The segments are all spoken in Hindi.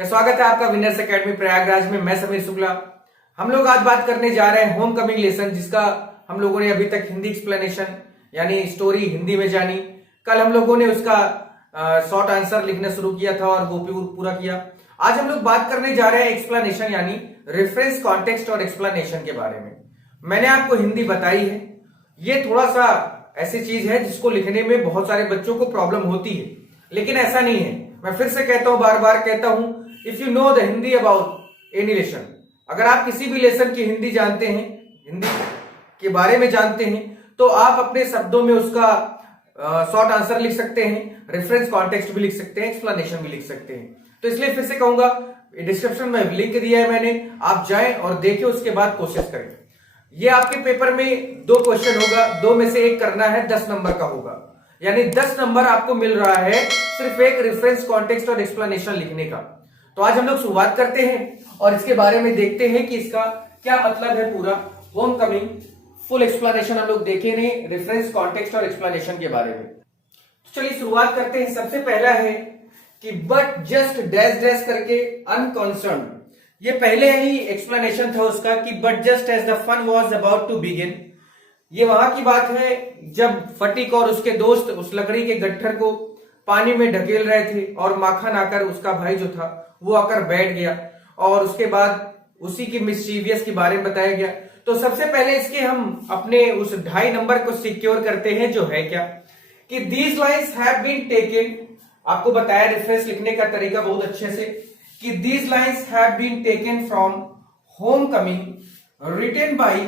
स्वागत है आपका विनर्स एकेडमी प्रयागराज में। मैं समीर शुक्ला। हम लोग आज बात करने जा रहे हैं होम कमिंग लेसन, जिसका हम लोगों ने अभी तक हिंदी एक्सप्लेनेशन यानी स्टोरी हिंदी में जानी। कल हम लोगों ने उसका शॉर्ट आंसर लिखना शुरू किया था और वो भी पूरा किया। आज हम लोग बात करने जा रहे हैं एक्सप्लेनेशन यानी रेफरेंस, कॉन्टेक्स्ट और एक्सप्लेनेशन के बारे में। मैंने आपको हिंदी बताई है। ये थोड़ा सा ऐसी चीज है जिसको लिखने में बहुत सारे बच्चों को प्रॉब्लम होती है, लेकिन ऐसा नहीं है। मैं फिर से कहता हूं, बार बार कहता हूं, if you know the Hindi about any lesson, अगर आप किसी भी लेसन की हिंदी जानते हैं, हिंदी के बारे में जानते हैं, तो आप अपने शब्दों में उसका शॉर्ट आंसर लिख सकते हैं, रेफरेंस कॉन्टेक्स्ट भी लिख सकते हैं, एक्सप्लेनेशन भी लिख सकते हैं। तो इसलिए फिर से कहूंगा, डिस्क्रिप्शन में लिंक दिया है मैंने, आप जाएं और देखें, उसके बाद कोशिश करें। ये आपके पेपर में 2 क्वेश्चन होगा, 2 में से 1 करना है, 10 नंबर का होगा, यानी 10 नंबर आपको मिल रहा है सिर्फ एक रेफरेंस, कॉन्टेक्स्ट और एक्सप्लेनेशन लिखने का। तो आज हम लोग शुरुआत करते हैं और इसके बारे में देखते हैं कि इसका क्या मतलब है। पूरा होम कमिंग फुल एक्सप्लेनेशन हम लोग देखे नहीं, रेफरेंस, कॉन्टेक्स्ट और एक्सप्लेनेशन के बारे में। तो चलिए शुरुआत करते हैं। सबसे पहला है कि बट जस्ट डैश डैश करके अनकॉन्सर्न। ये पहले ही एक्सप्लेनेशन था उसका कि but just as the fun was about to begin. ये वहां की बात है जब फटीक और उसके दोस्त उस लकड़ी के गट्ठर को पानी में ढकेल रहे थे और माखन आकर, उसका भाई जो था वो आकर बैठ गया, और उसके बाद उसी की मिस्चीवियस के बारे में बताया गया। तो सबसे पहले इसके हम अपने उस 2.5 नंबर को सिक्योर करते हैं, जो है क्या कि these lines have been taken. आपको बताया रेफरेंस लिखने का तरीका बहुत अच्छे से कि these lines have been taken from home coming written by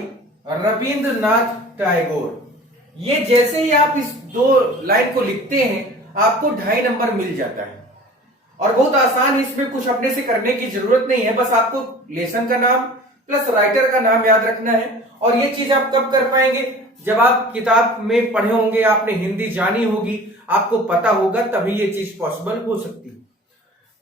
Rabindranath Tagore. ये जैसे ही आप इस 2 लाइन को लिखते हैं आपको 2.5 नंबर मिल जाता है, और बहुत आसान। इसमें कुछ अपने से करने की जरूरत नहीं है, बस आपको लेसन का नाम प्लस राइटर का नाम याद रखना है। और ये चीज आप कब कर पाएंगे? जब आप किताब में पढ़े होंगे, आपने हिंदी जानी होगी, आपको पता होगा, तभी ये चीज पॉसिबल हो सकती है।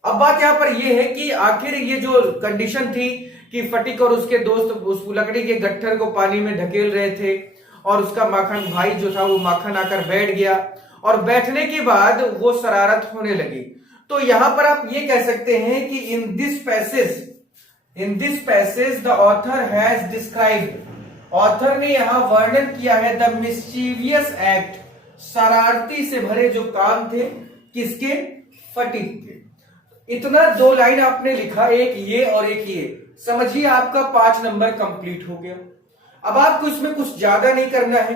अब बात यहां पर यह है कि आखिर ये जो कंडीशन थी कि फटीक और उसके दोस्त उस लकड़ी के गट्ठर को पानी में ढकेल रहे थे, और उसका माखन भाई जो था वो माखन आकर बैठ गया, और बैठने के बाद वो शरारत होने लगी। तो यहां पर आप ये कह सकते हैं कि in this passage the author has described, author ने यहां वर्णन किया है द मिस्चीवियस एक्ट, शरारती से भरे जो काम थे, किसके? फटीक के। इतना 2 लाइन आपने लिखा, एक ये और एक ये, समझिए आपका 5 नंबर कंप्लीट हो गया। अब आपको इसमें कुछ ज्यादा नहीं करना है।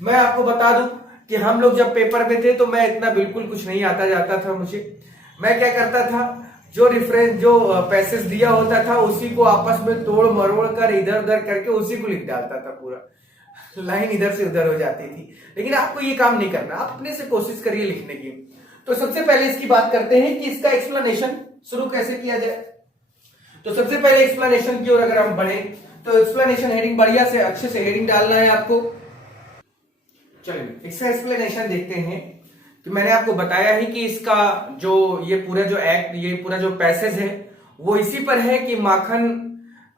मैं आपको बता दूं कि हम लोग जब पेपर में थे तो मैं इतना बिल्कुल कुछ नहीं आता जाता था मुझे। मैं क्या करता था, जो रेफरेंस, जो पैसेज दिया होता था, उसी को आपस में तोड़ मरोड़ कर इधर उधर करके उसी को लिख डालता था। पूरा लाइन इधर से उधर हो जाती थी। लेकिन आपको ये काम नहीं करना, आप अपने से कोशिश करिए लिखने की। तो सबसे पहले इसकी बात करते हैं कि इसका एक्सप्लेनेशन शुरू कैसे किया जाए। तो सबसे पहले एक्सप्लेनेशन की ओर अगर हम बढ़े तो एक्सप्लेनेशन हेडिंग बढ़िया से अच्छे से हेडिंग डालना है आपको। चलिए इसका एक्सप्लेनेशन देखते हैं। कि मैंने आपको बताया ही कि इसका जो ये पूरा जो एक्ट, ये पूरा जो पैसेज है वो इसी पर है कि माखन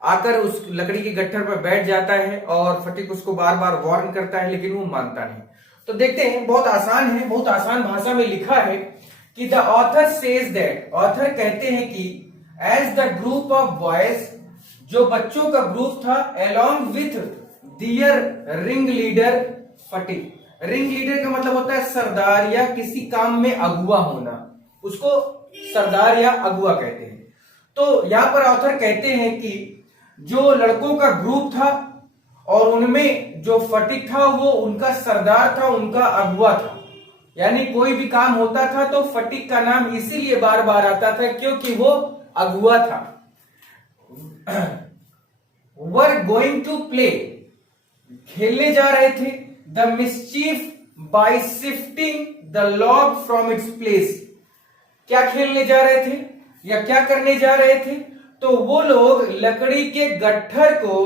आकर उस लकड़ी के गट्ठर पर बैठ जाता है और फटीक उसको बार बार वार्न करता है, लेकिन वो मानता नहीं। तो देखते हैं, बहुत आसान है, बहुत आसान भाषा में लिखा है कि the author says that, author कहते हैं कि as the group of boys, जो बच्चों का ग्रुप था, along with their ring leader Phatik. Ring leader का मतलब होता है सरदार या किसी काम में अगुआ होना, उसको सरदार या अगुआ कहते हैं। तो यहां पर ऑथर कहते हैं कि जो लड़कों का ग्रुप था और उनमें जो फटीक था वो उनका सरदार था, उनका अगुआ था। यानी कोई भी काम होता था तो फटीक का नाम इसीलिए बार बार आता था क्योंकि वो अगुआ था। वर गोइंग टू प्ले, खेलने जा रहे थे, the mischief bye shifting the log from its place. क्या खेलने जा रहे थे या क्या करने जा रहे थे? तो वो लोग लकड़ी के गट्ठर को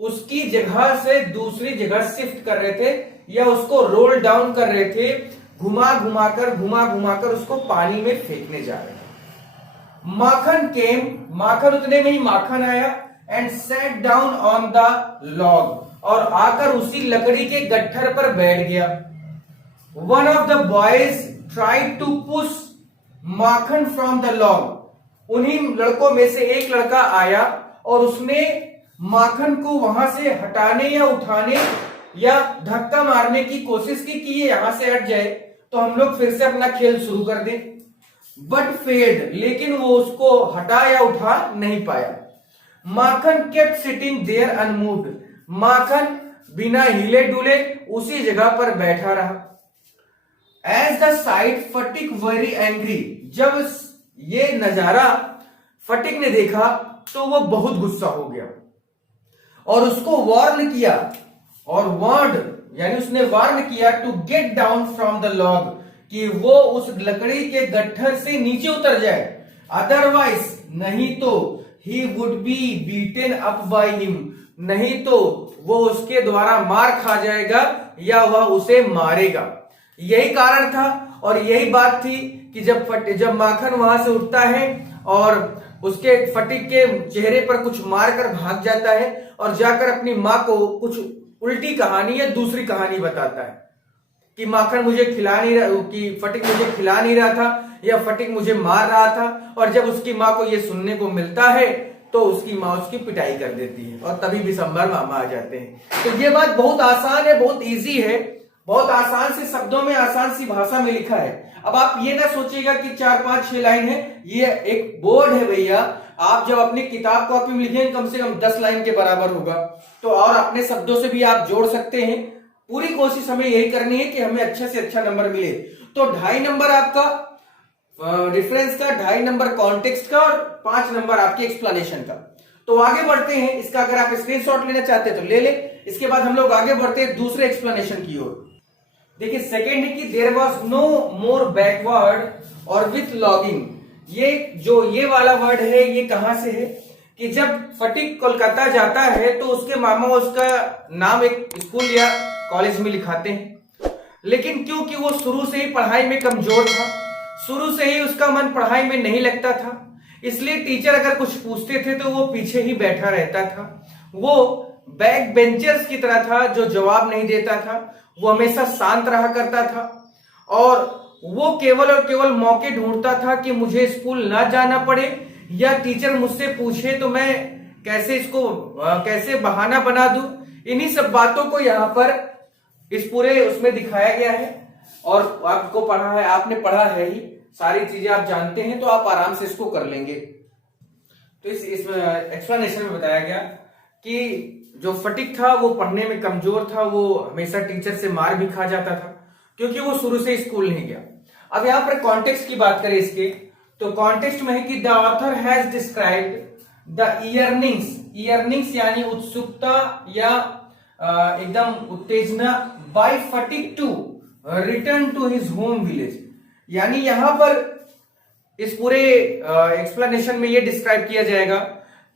उसकी जगह से दूसरी जगह शिफ्ट कर रहे थे, या उसको रोल डाउन कर रहे थे, घुमा घुमाकर उसको पानी में फेंकने जा रहे थे। माखन केम, माखन उतने में ही माखन आया, and set down on the log, और आकर उसी लकड़ी के गट्ठर पर बैठ गया। One of the boys tried to push Makhan from the log, उन्हीं लड़कों में से एक लड़का आया और उसने माखन को वहां से हटाने या उठाने या धक्का मारने की कोशिश की कि ये यहां से हट जाए तो हम लोग फिर से अपना खेल शुरू कर दें, बट फेल्ड, लेकिन वो उसको हटा या उठा नहीं पाया। Makhan kept sitting there unmoved, Makhan बिना हिले डुले उसी जगह पर बैठा रहा। As the sight Phatik very angry, जब ये नजारा फटिक ने देखा तो वो बहुत गुस्सा हो गया और उसको वार्न किया, और वार्ड यानी उसने वार्न किया to get down from the log, कि वो उस लकड़ी के गट्ठर से नीचे उतर जाए, अदरवाइज नहीं तो he would be beaten up by him, नहीं तो वो उसके द्वारा मार खा जाएगा या वह उसे मारेगा। यही कारण था और यही बात थी कि जब माखन वहां से उठता है और उसके फटिक के चेहरे पर कुछ मारकर भाग जाता है और जाकर अपनी माँ को कुछ उल्टी कहानी या दूसरी कहानी बताता है कि माखन मुझे खिला नहीं रहा, कि फटिक मुझे खिला नहीं रहा था या फटिक मुझे मार रहा था। और जब उसकी माँ को यह सुनने को मिलता है तो उसकी माँ उसकी पिटाई कर देती है और तभी बिशंबर मामा आ जाते हैं। तो ये बात बहुत आसान है, बहुत इजी है, बहुत आसान से शब्दों में आसान सी भाषा में लिखा है। अब आप ये ना सोचिएगा कि 4 5 6 लाइन है, ये एक बोर्ड है भैया। आप जब अपनी किताब कॉपी में लिखेंगे कम से कम 10 लाइन के बराबर होगा, तो और अपने शब्दों से भी आप जोड़ सकते हैं। पूरी कोशिश हमें यही करनी है कि हमें अच्छे से अच्छा नंबर मिले। तो 2.5 नंबर आपका रेफरेंस का, 2.5 नंबर कॉन्टेक्स्ट का और 5 नंबर आपके एक्सप्लेनेशन का। तो आगे बढ़ते हैं, इसका अगर आप स्क्रीनशॉट लेना चाहते हैं तो ले ले। इसके बाद हम लोग आगे बढ़ते हैं दूसरे एक्सप्लेनेशन की ओर। देखिए सेकेंड है कि there was no more backward और विथ लॉगिंग। ये वाला वर्ड है, ये कहां से है कि जब फटिक कोलकाता जाता है तो उसके मामा उसका नाम एक स्कूल या कॉलेज में लिखाते हैं, लेकिन क्योंकि वो शुरू से ही पढ़ाई में कमजोर था, शुरू से ही उसका मन पढ़ाई में नहीं लगता था, इसलिए टीचर अगर कुछ पूछते थे तो वो पीछे ही बैठा रहता था। वो बैक बेंचर्स की तरह था जो जवाब नहीं देता था, वो हमेशा शांत रहा करता था और वो केवल और केवल मौके ढूंढता था कि मुझे स्कूल ना जाना पड़े या टीचर मुझसे पूछे तो मैं कैसे बहाना बना दूं। इन्हीं सब बातों को यहाँ पर इस पूरे उसमें दिखाया गया है और आपको आपने पढ़ा है ही, सारी चीजें आप जानते हैं तो आप आराम से इसको कर लेंगे। तो इस एक्सप्लेनेशन में बताया गया कि जो फटिक था वो पढ़ने में कमजोर था, वो हमेशा टीचर से मार भी खा जाता था क्योंकि वो शुरू से स्कूल नहीं गया। अब यहाँ पर कॉन्टेक्स्ट की बात करें इसके, तो कॉन्टेक्स्ट में है कि the author has described the yearnings यानी उत्सुकता या एकदम उत्तेजना by Phatik to return to his home village. यानी यहां पर इस पूरे एक्सप्लेनेशन में ये डिस्क्राइब किया जाएगा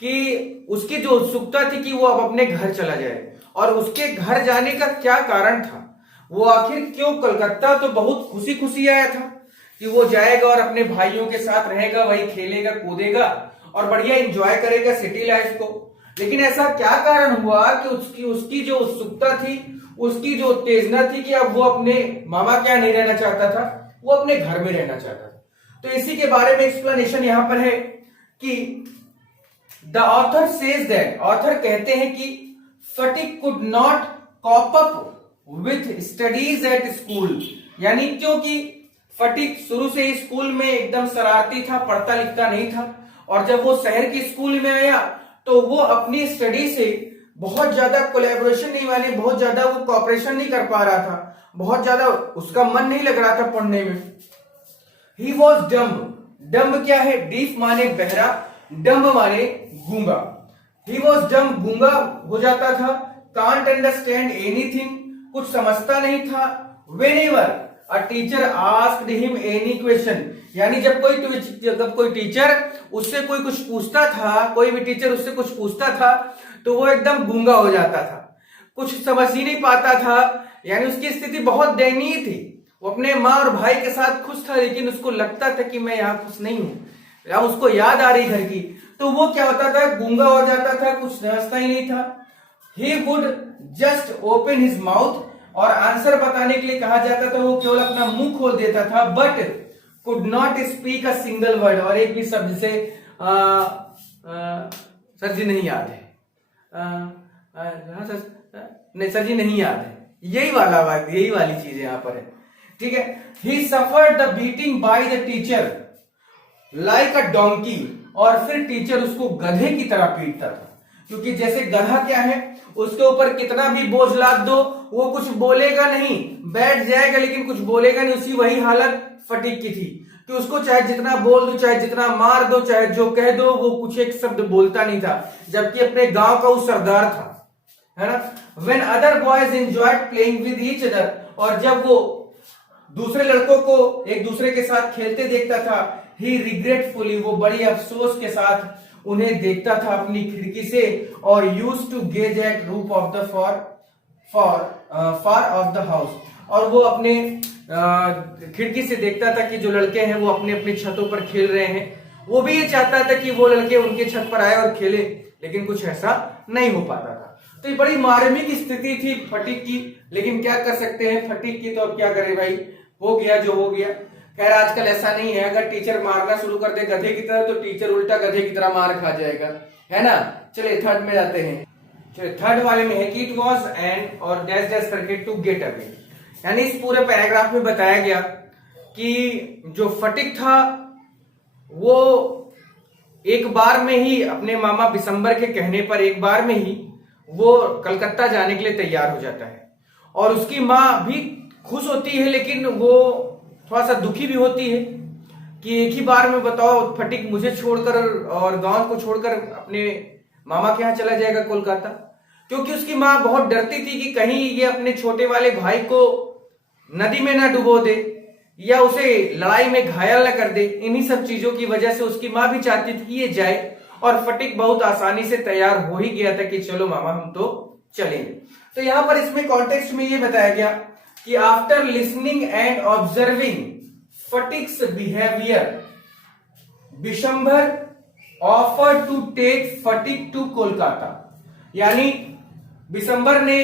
कि उसकी जो उत्सुकता थी कि वो अब अपने घर चला जाए और उसके घर जाने का क्या कारण था, वो आखिर क्यों कलकत्ता तो बहुत खुशी खुशी आया था कि वो जाएगा और अपने भाइयों के साथ रहेगा, वही खेलेगा कूदेगा और बढ़िया एंजॉय करेगा सिटी लाइफ को। लेकिन ऐसा क्या कारण हुआ कि उसकी जो उत्सुकता थी, उसकी जो उत्तेजना थी कि अब वो अपने मामा क्या नहीं रहना चाहता था, वो अपने घर में रहना चाहता था। तो इसी के बारे में एक्सप्लेनेशन यहां पर है कि the author says that, author कहते हैं कि Phatik could not cope up with studies at school, यानी क्योंकि फटिक शुरू से ही स्कूल में एकदम शरारती था, पढ़ता लिखता नहीं था और जब वो शहर के स्कूल में आया तो वो अपनी स्टडी से बहुत ज्यादा कोलैबोरेशन नहीं वाली, बहुत ज्यादा वो कॉपरेशन नहीं कर पा रहा था, बहुत ज्यादा उसका मन नहीं लग रहा था पढ़ने में। ही वॉज डम्ब, डम्ब क्या है, डीफ माने बहरा, डम्ब माने गूंगा। ही वॉज डम्ब, गूंगा हो जाता था, कांट अंडरस्टैंड एनीथिंग, कुछ समझता नहीं था। Whenever a teacher asked him any question, यानी जब कोई टीचर उससे कोई कुछ पूछता था, कोई भी टीचर उससे कुछ पूछता था तो वो एकदम गूंगा हो जाता था, कुछ समझ ही नहीं पाता था, यानी उसकी स्थिति बहुत दयनीय थी। वो अपने माँ और भाई के साथ खुश था लेकिन उसको लगता था कि मैं यहाँ खुश नहीं हूँ, या उसको याद आ रही घर की, तो वो क्या होता था, गूंगा हो जाता था, कुछ समझता ही नहीं था। He would just open his mouth, और आंसर बताने के लिए कहा जाता था वो केवल अपना मुंह खोल देता था, but could not speak a single word, और एक भी शब्द से सर जी नहीं याद है, हाँ सर, नहीं सर जी नहीं याद है, यही वाली चीज यहाँ पर है। ठीक है, ही suffered the beating by the teacher like a donkey, और फिर टीचर उसको गधे की तरह पीटता था, क्योंकि जैसे गधा क्या है, उसके ऊपर कितना भी बोझ लाद दो वो कुछ बोलेगा नहीं, बैठ जाएगा लेकिन कुछ बोलेगा नहीं। उसी वही हालत फटीक की थी कि उसको चाहे जितना बोल दो, चाहे जितना मार दो, चाहे जो कह दो, वो कुछ एक शब्द बोलता नहीं था, जबकि अपने गांव का वो सरदार था, है ना। When other boys enjoyed playing with each other, और जब वो दूसरे लड़कों को एक दूसरे के साथ खेलते देखता था, he regretfully, वो बड़ी अफसोस के साथ उन्हें देखता था अपनी खिड़की से, और used to gaze at roof of the far of the house, और वो अपने खिड़की से देखता था कि जो लड़के हैं वो अपने अपने छतों पर खेल रहे हैं। वो भी ये चाहता था कि वो लड़के उनके छत पर आए और खेले, लेकिन कुछ ऐसा नहीं हो पाता था। तो ये बड़ी मार्मिक स्थिति थी फटीक की, लेकिन क्या कर सकते हैं, फटीक की तो अब क्या करे भाई, हो गया जो हो गया। खैर आजकल ऐसा नहीं है, अगर टीचर मारना शुरू कर दे गधे की तरह तो टीचर उल्टा गधे की तरह मार खा जाएगा, है ना। चलिए थर्ड में जाते हैं। चलिए थर्ड वाले में है कि इट वॉज एंड और डैश डैश करके टू गेट अवे, यानी इस पूरे पैराग्राफ में बताया गया कि जो फटीक था वो एक बार में ही अपने मामा बिशंबर के कहने पर एक बार में ही वो कलकत्ता जाने के लिए तैयार हो जाता है, और उसकी माँ भी खुश होती है, लेकिन वो थोड़ा सा दुखी भी होती है कि एक ही बार में बताओ फटीक मुझे छोड़कर और गांव को छोड़कर अपने मामा के यहाँ चला जाएगा कोलकाता। क्योंकि उसकी माँ बहुत डरती थी कि कहीं ये अपने छोटे वाले भाई को नदी में ना डुबो दे या उसे लड़ाई में घायल न कर दे। इन्हीं सब चीजों की वजह से उसकी माँ भी चाहती थी कि ये जाए, और फटीक बहुत आसानी से तैयार हो ही गया था कि चलो मामा हम तो चलेंगे। तो यहां पर इसमें कॉन्टेक्स्ट में ये बताया गया कि after listening and observing Phatik's behaviour Bishambar offer to take Phatik to Kolkata, यानी बिशंबर ने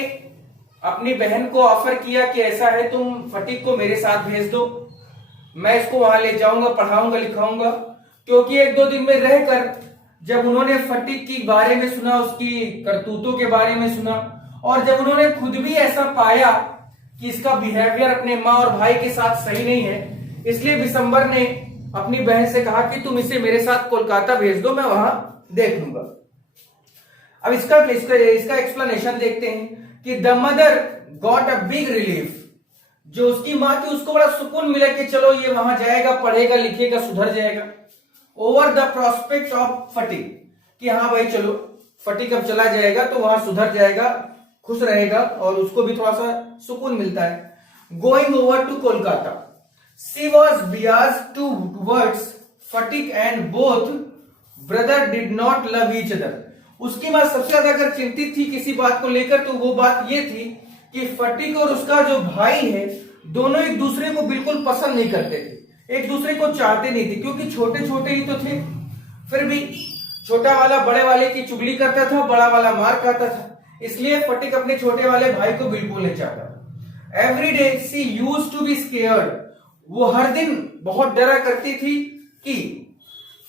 अपनी बहन को ऑफर किया कि ऐसा है तुम फटीक को मेरे साथ भेज दो, मैं इसको वहां ले जाऊंगा, पढ़ाऊंगा लिखाऊंगा। क्योंकि एक दो दिन में रहकर जब उन्होंने फटीक के बारे में सुना, उसकी करतूतों के बारे में सुना, और जब उन्होंने खुद भी ऐसा पाया कि इसका बिहेवियर अपने माँ और भाई के साथ सही नहीं है, इसलिए बिशंबर ने अपनी बहन से कहा कि तुम इसे मेरे साथ कोलकाता भेज दो, मैं वहां देख लूंगा। अब इसका एक्सप्लेनेशन देखते हैं कि the mother got a big relief, जो उसकी माँ थी उसको बड़ा सुकून मिला कि चलो ये वहां जाएगा, पढ़ेगा लिखेगा, सुधर जाएगा। Over the prospect of fatigue, कि हाँ भाई चलो फटीक अब चला जाएगा तो वहां सुधर जाएगा, खुश रहेगा, और उसको भी थोड़ा सा सुकून मिलता है। Going over to Kolkata, she was biased towards Phatik and both brother did not love each other. उसकी मां सबसे ज्यादा अगर चिंतित थी किसी बात को लेकर तो वो बात ये थी कि फटीक और उसका जो भाई है दोनों एक दूसरे को बिल्कुल पसंद नहीं करते थे, एक दूसरे को चाहते नहीं थे, क्योंकि छोटे छोटे ही तो थे। फिर भी छोटा वाला बड़े वाले की चुगली करता था, बड़ा वाला मार खाता था, इसलिए फटीक अपने छोटे वाले भाई को बिल्कुल नहीं चाहता। Every day she used to be scared, वो हर दिन बहुत डरा करती थी कि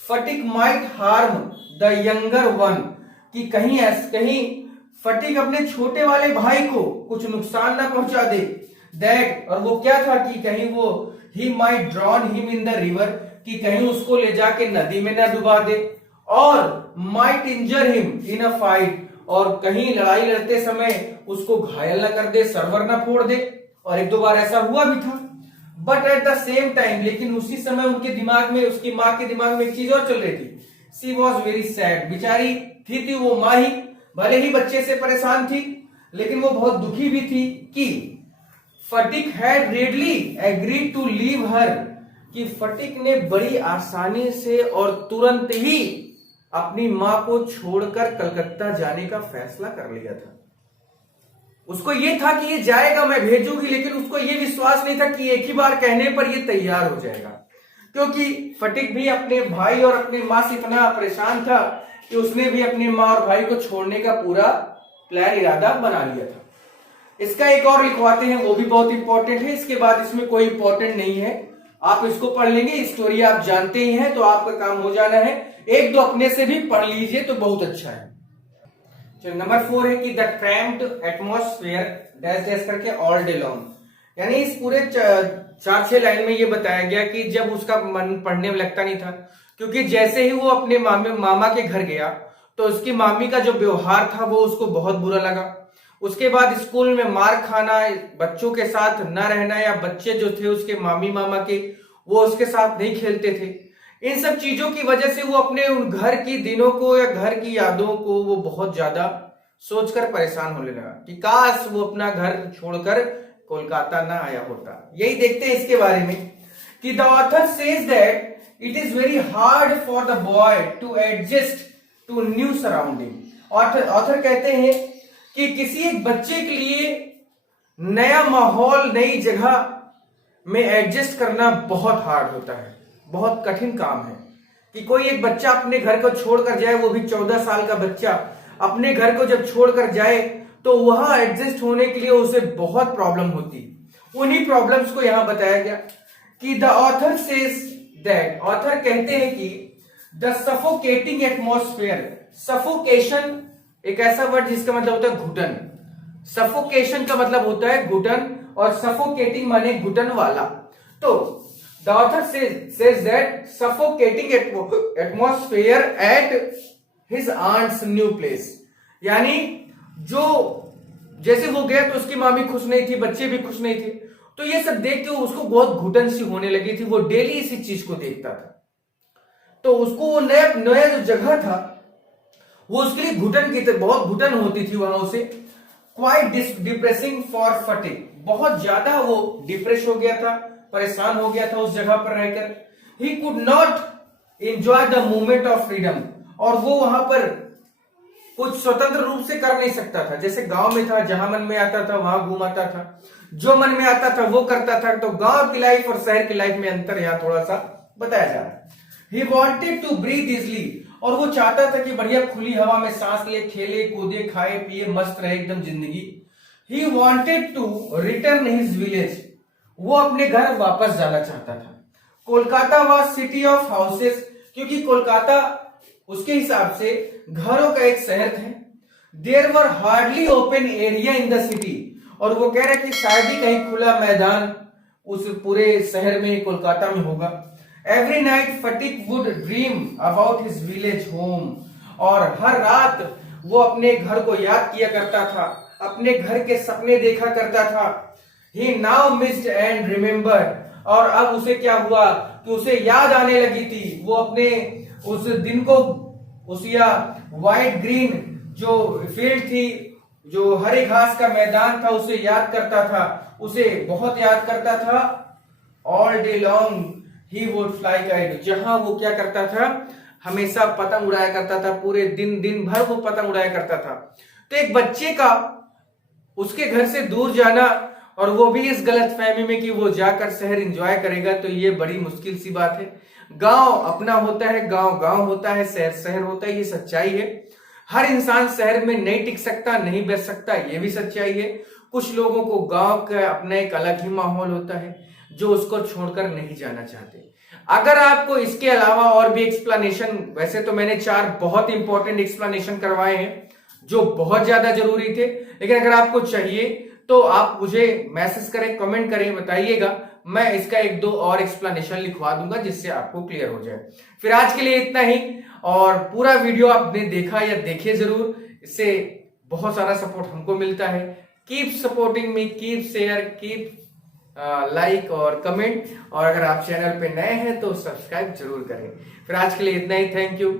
Phatik might harm the younger one, कि कहीं फटीक अपने छोटे वाले भाई को कुछ नुकसान ना पहुंचा दे। दैट, और वो क्या था कि कहीं वो he might drawn him in the river, कि कहीं उसको ले जाके नदी में ना डुबा दे, और might injure him in a fight, और कहीं लड़ाई लड़ते समय उसको घायल ना कर दे, सरवर ना फोड़ दे, और एक दो बार ऐसा हुआ भी था। But at the same time, लेकिन उसी समय उनके दिमाग में, उसकी माँ के दिमाग में एक चीज और चल रही थी। शी वॉज वेरी सैड, बेचारी थी वो माँ ही, भले ही बच्चे से परेशान थी लेकिन वो बहुत दुखी भी थी कि Phatik had readily agreed to leave her, कि फटीक ने बड़ी आसानी से और तुरंत ही अपनी मां को छोड़कर कलकत्ता जाने का फैसला कर लिया था। उसको ये था कि ये जाएगा, मैं भेजूंगी, लेकिन उसको ये विश्वास नहीं था कि एक ही बार कहने पर ये तैयार हो जाएगा, क्योंकि फटीक भी अपने भाई और अपनी मां से इतना परेशान था कि उसने भी अपनी मां और भाई को छोड़ने का पूरा प्लान, इरादा बना लिया था। इसका एक और लिखवाते हैं, वो भी बहुत इंपॉर्टेंट है, इसके बाद इसमें कोई इंपॉर्टेंट नहीं है, आप इसको पढ़ लेंगे, स्टोरी आप जानते ही हैं तो आपका काम हो जाना है। एक दो अपने से भी पढ़ लीजिए तो बहुत अच्छा है। चलो नंबर 4 है कि the cramped atmosphere dash dash करके ऑल डे लॉन्ग। यानी इस पूरे 4-6 लाइन में ये बताया गया कि जब उसका मन पढ़ने में लगता नहीं था, क्योंकि जैसे ही वो अपने मामा के घर गया तो उसकी मामी का जो व्यवहार था वो उसको बहुत बुरा लगा। उसके बाद स्कूल में मार खाना, बच्चों के साथ न रहना, या बच्चे जो थे उसके मामी मामा के वो उसके साथ नहीं खेलते थे, इन सब चीजों की वजह से वो अपने उन घर की दिनों को या घर की यादों को वो बहुत ज्यादा सोचकर परेशान होने लगा कि काश वो अपना घर छोड़कर कोलकाता ना आया होता। यही देखते हैं इसके बारे में कि the author says that it is very hard for the boy to adjust to new surrounding. Author कहते हैं कि किसी एक बच्चे के लिए नया माहौल, नई जगह में एडजस्ट करना बहुत हार्ड होता है, बहुत कठिन काम है। कि कोई एक बच्चा अपने घर को छोड़कर जाए, वो भी 14 साल का बच्चा अपने घर को जब छोड़कर जाए तो वहां एडजस्ट होने के लिए उसे बहुत प्रॉब्लम होती। उन्हीं प्रॉब्लम्स को यहां बताया गया कि the author says that, author कहते हैं कि द सफोकेटिंग एटमॉस्फेयर, सफोकेशन एक ऐसा वर्ड जिसका मतलब होता है घुटन। सफोकेशन का मतलब होता है घुटन और सफोकेटिंग माने घुटन वाला। तो the author says that suffocating atmosphere at his aunt's new place. यानी जो जैसे वो गया तो उसकी मामी खुश नहीं थी, बच्चे भी खुश नहीं थे, तो ये सब देख के उसको बहुत घुटन सी होने लगी थी। वो डेली इसी चीज को देखता था, तो उसको वो नया नया जो जगह था वो उसके लिए घुटन की बहुत घुटन होती थी वहां उसे। क्वाइट डिप्रेसिंग फॉर फटिग, बहुत ज्यादा वो डिप्रेस हो गया था, परेशान हो गया था उस जगह पर रहकर। He could not enjoy the moment of freedom, और वो वहां पर कुछ स्वतंत्र रूप से कर नहीं सकता था। जैसे गांव में था, जहां मन में आता था वहां घूमाता था, जो मन में आता था वो करता था। तो गांव की लाइफ और शहर की लाइफ में अंतर यहां थोड़ा सा बताया जा रहा है। He wanted to breathe easily, और वो चाहता था कि बढ़िया खुली हवा में सांस ले, खेले कूदे, खाए पिए, मस्त रहे एकदम जिंदगी। He wanted to return his village, वो अपने घर वापस जाना चाहता था। Kolkata was city of houses, क्योंकि कोलकाता उसके हिसाब से घरों का एक शहर था। There were hardly open area in the city, और वो कह रहे कि शायद ही कहीं खुला मैदान उस पूरे शहर में, कोलकाता में होगा। Every night Phatik would dream about his village home, और हर रात वो अपने घर को याद किया करता था, अपने घर के सपने देखा करता था। ही नाउ मिस्ड एंड रिमेम्बर्ड, और अब उसे क्या हुआ कि उसे याद आने लगी थी। वो अपने उस दिन को, उस या वाइट ग्रीन जो फील्ड थी, जो हरे घास का मैदान था, उसे याद करता था, उसे बहुत याद करता था। All day long he would fly kite, जहां वो क्या करता था, हमेशा पतंग उड़ाया करता था, पूरे दिन भर वो पतंग उड़ाया करता था। तो एक बच्चे का उसके घर से दूर जाना, और वो भी इस गलत फहमी में कि वो जाकर शहर एंजॉय करेगा, तो ये बड़ी मुश्किल सी बात है। गांव अपना होता है, गांव गांव होता है, शहर शहर होता है, ये सच्चाई है। हर इंसान शहर में नहीं टिक सकता, नहीं बच सकता, ये भी सच्चाई है। कुछ लोगों को गांव का अपना एक अलग ही माहौल होता है जो उसको छोड़कर नहीं जाना चाहते। अगर आपको इसके अलावा और भी एक्सप्लेनेशन, वैसे तो मैंने 4 बहुत इंपॉर्टेंट एक्सप्लेनेशन करवाए हैं जो बहुत ज्यादा जरूरी थे, लेकिन अगर आपको चाहिए तो आप मुझे मैसेज करें, कमेंट करें, बताइएगा। मैं इसका 1-2 और एक्सप्लेनेशन लिखवा दूंगा जिससे आपको क्लियर हो जाए। फिर आज के लिए इतना ही, और पूरा वीडियो आपने देखा या देखिए जरूर, इससे बहुत सारा सपोर्ट हमको मिलता है। Keep supporting me, keep share, keep like और कमेंट, और अगर आप चैनल पे नए हैं तो सब्सक्राइब जरूर करें। फिर आज के लिए इतना ही, थैंक यू।